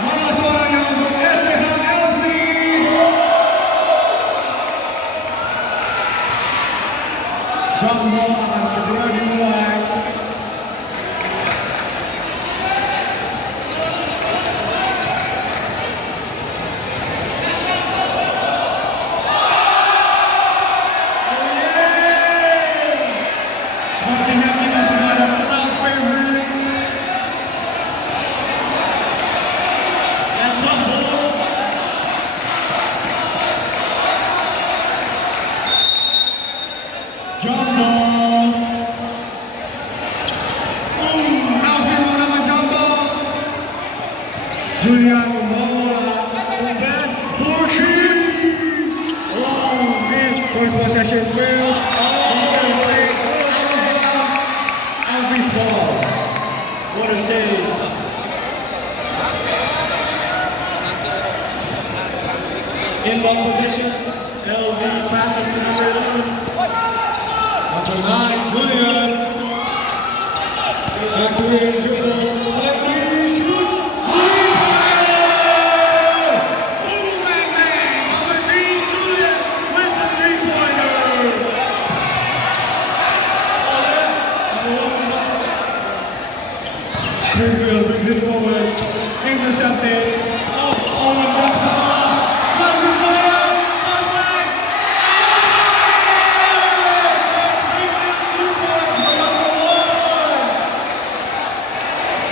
Mana suaranya untuk SDH LV? Drum roll akan segera dimulai. Sepertinya kita sudah ada crowd favorite. That's tough, boy. Jumbo. Alvin menggunakan jumbo. Julian membawa bola. Udah 4 shots. Oh, miss. First possession fails. Monster played out of bounds. Alvin's ball. What a save. Inbound possession. LV passes to number 11. Number 9, Julian. Back to him, dribbles. Finally shoots. Rebound! Boom, bang, bang. Number 3, Julian with the three-pointer. Springfield brings it forward. Intercepted. Owen drops the ball. Loves the fire. Out back.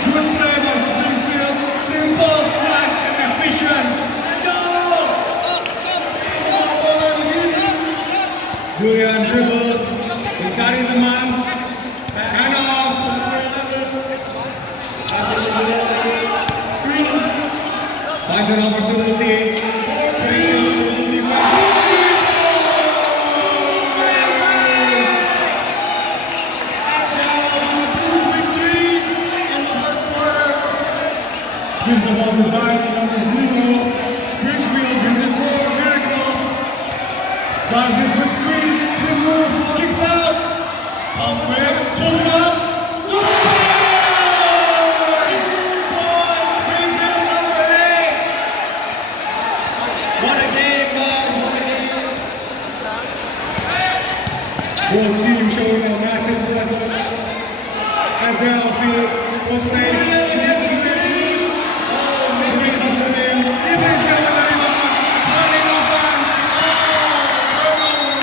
Good play by Springfield. Simple, nice, and efficient. Let's go. Julian dribbles. Mencari teman. Hand off. Passing to Julian lagi. Screen. Finds an opportunity. Springfield should be defense. Gives the ball to Zion, number 0. Springfield gives it for Miracle. Drives it, good screen, spin move, kicks out. Pump fake, pulls it up. Good! Springfield number 8. What a game, guys. What a game. Both teams showing a massive presence as they outfield. Post play, shoots. Misses the rim. Defense down with the rebound. Starting offense.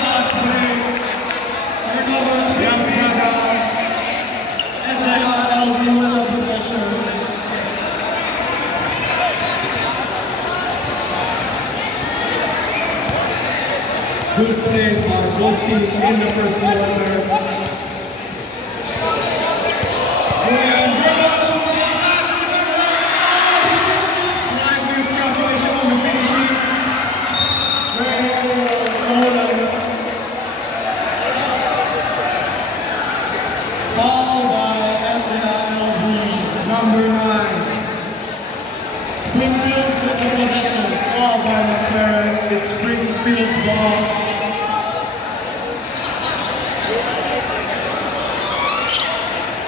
Fast break. Turnover, Springfield. As they are LV with the possession. Good plays by both teams in the first quarter. Julian dribble. Slight miscalculation on the finishing. Stolen. Foul by SDLV. Number 9. Springfield with the possession. Foul by McLaren. It's Springfield's ball.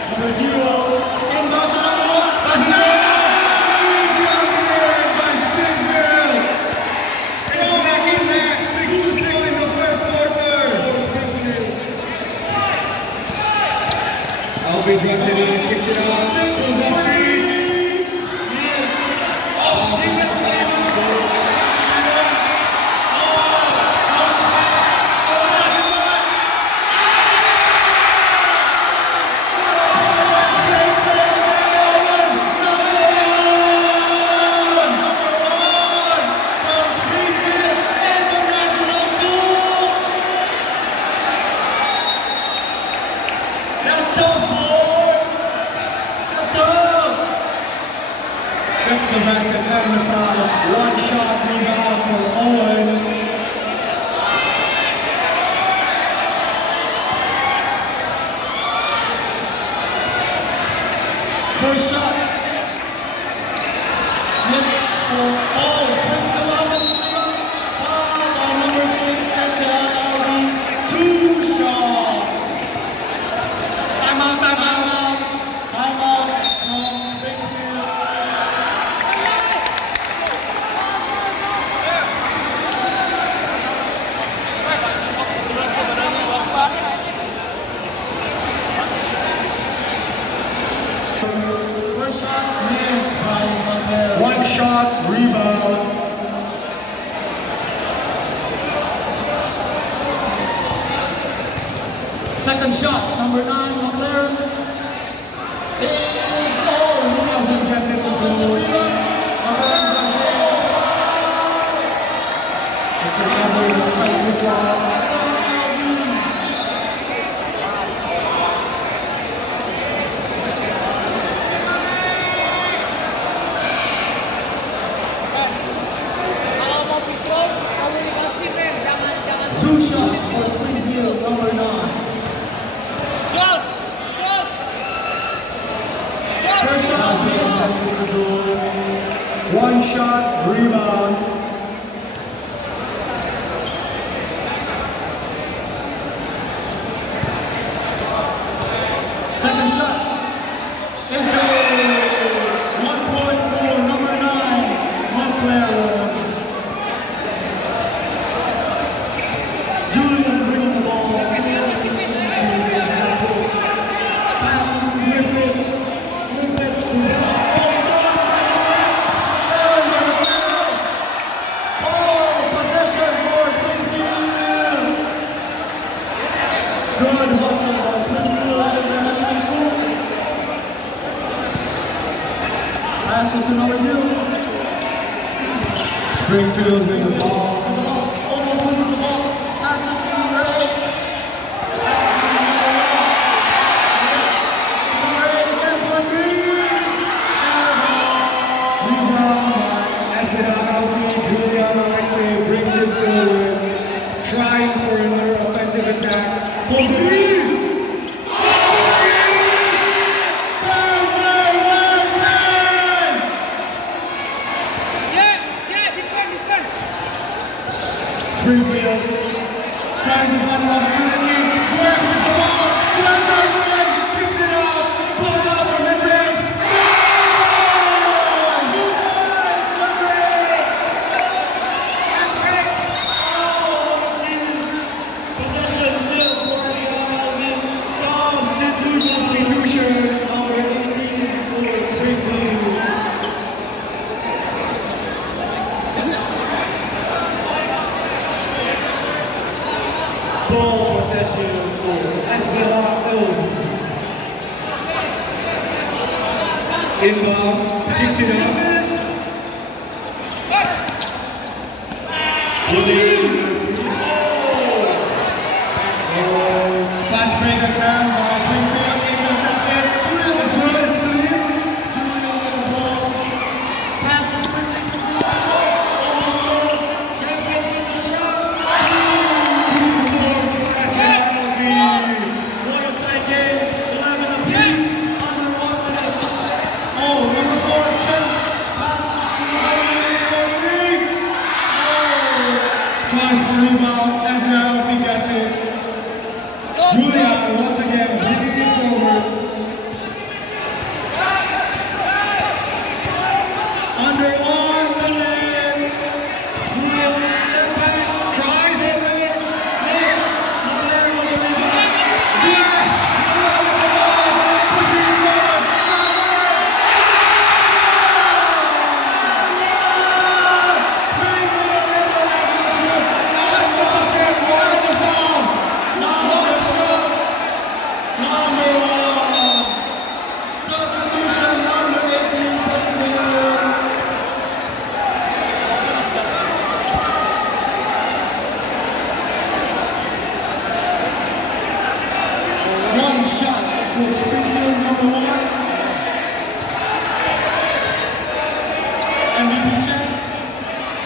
Number 0. Inbound to number 1. That's it. Easy upgrade by Springfield. It's back in there. 6-6 in the first quarter. Alfie drops it in, kicks it out, goes off feet. Yes. Oh, defensive game out. Gets the basket and the foul. One shot rebound for Owen. First shot. Miss for Springfield offensive rebound. Foul by number 6, SDLV. 2 shots. Timeout, timeout. Timeout from Springfield. shot missed by Montero. One shot, rebound. Second shot, number 9, McLaren. Is he misses. Kept it Offensive goal. rebound. McLaren. It's another decisive foul. Two shots for Springfield, number 9. First shot missed. One shot, rebound. Second shot is good. 1 point for number 9, McLaren. Julian bringing the ball. Passes to Griffin. Griffin to ball stop by McLaren. Ball possession for Springfield. Good hustle by Springfield International School. Passes to number 0. Springfield with the ball. And the ball almost loses the ball. Passes to number 8. Passes to number 1. Number 8 again for Green. And ball. Rebound by Esdera Alfie. Julian Alexei brings it forward. Trying for another offensive attack. Pulls three! Springfield trying to find an opportunity. Grant with the ball. Grant drives it in, kicks it out, pulls out from mid-range. 2 points, number 8. That's great. Oh, what a steal. Possession still for Esdera. Substitution. Number 18 for Springfield. Ball possession for Esdera. Inbound, kicks it out. Fast break attempt by Springfield, intercepted. It's good, it's clean. Julian with the ball. Passes Springfield. Almost stolen. Griffin with the shot. 2 points for Esdera Alfie. What a tight game. 11 apiece. Under 1 minute. Oh, number 4, Chen. Passes to the ball. 3. Oh. Tries to rebound, Esdera Alfie gets it. Julian once again bringing it forward. Under 1 minute. Julian, step back. Tries. Miss. McLaren with the rebound. Julian with the ball. Pushing it forward. Springfield International School. That's the bucket. That's the foul. One shot. Number 1. Substitution number 18 Springfield. One shot for Springfield number 1. MVP chance.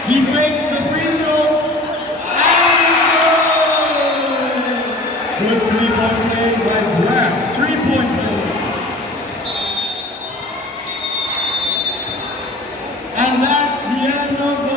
He fakes the free throw. And it's good. Good 3-point play by Brown. 3-point play. And that's the end of the